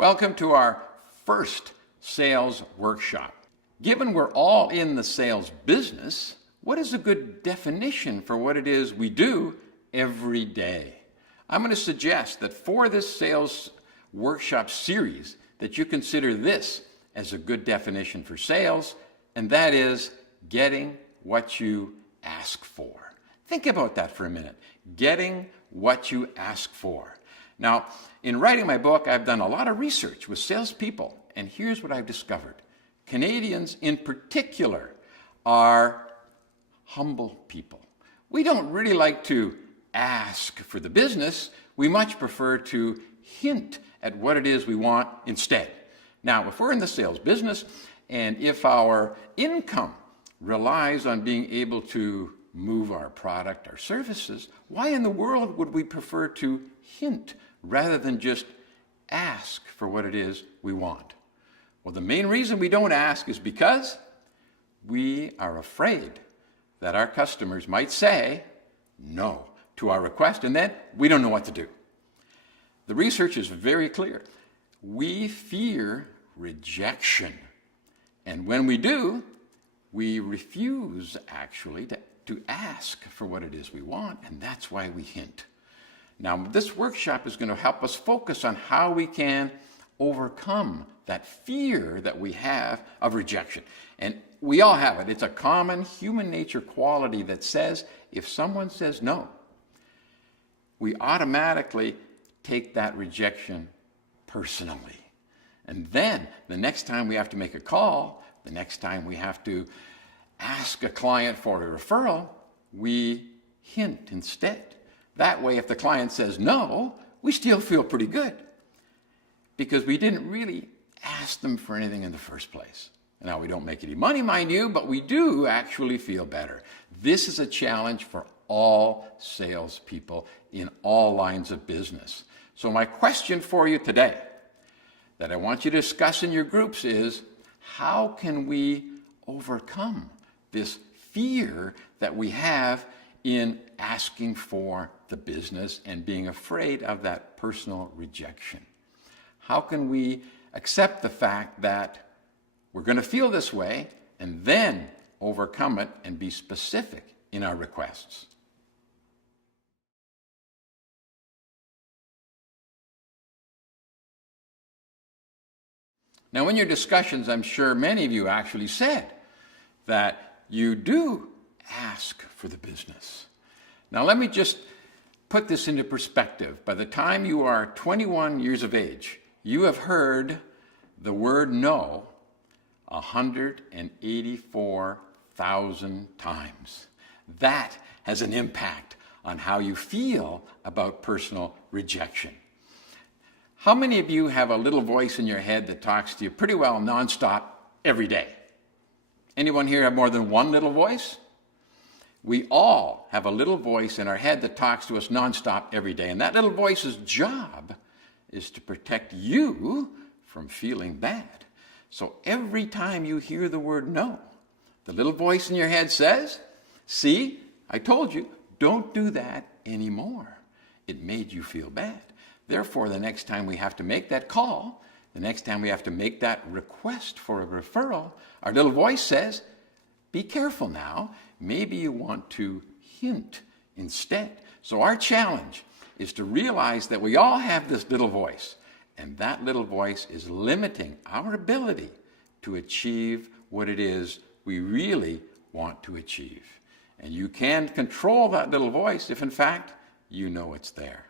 Welcome to our first sales workshop. Given we're all in the sales business, what is a good definition for what it is we do every day? I'm going to suggest that for this sales workshop series that you consider this as a good definition for sales, and that is getting what you ask for. Think about that for a minute. Getting what you ask for. Now, in writing my book, I've done a lot of research with salespeople, and here's what I've discovered. Canadians in particular are humble people. We don't really like to ask for the business. We much prefer to hint at what it is we want instead. Now, if we're in the sales business, and if our income relies on being able to move our product, our services, why in the world would we prefer to hint rather than just ask for what it is we want? Well, the main reason we don't ask is because we are afraid that our customers might say no to our request, and then we don't know what to do. The research is very clear. We fear rejection. And when we do, we refuse actually to ask for what it is we want, and that's why we hint. Now, this workshop is going to help us focus on how we can overcome that fear that we have of rejection. And we all have it. It's a common human nature quality that says if someone says no, we automatically take that rejection personally. And then the next time we have to make a call, the next time we have to ask a client for a referral, we hint instead. That way, if the client says no, we still feel pretty good because we didn't really ask them for anything in the first place. Now, we don't make any money, mind you, but we do actually feel better. This is a challenge for all salespeople in all lines of business. So my question for you today that I want you to discuss in your groups is, how can we overcome this fear that we have in asking for the business and being afraid of that personal rejection? How can we accept the fact that we're going to feel this way and then overcome it and be specific in our requests? Now, in your discussions, I'm sure many of you actually said that you do ask for the business. Now, let me just put this into perspective. By the time you are 21 years of age, you have heard the word no 184,000 times. That has an impact on how you feel about personal rejection. How many of you have a little voice in your head that talks to you pretty well nonstop every day? Anyone here have more than one little voice? We all have a little voice in our head that talks to us nonstop every day, and that little voice's job is to protect you from feeling bad. So every time you hear the word no, the little voice in your head says, see, I told you, don't do that anymore. It made you feel bad. Therefore, the next time we have to make that call, the next time we have to make that request for a referral, our little voice says, be careful now. Maybe you want to hint instead. So our challenge is to realize that we all have this little voice, and that little voice is limiting our ability to achieve what it is we really want to achieve. And you can control that little voice if, in fact, you know it's there.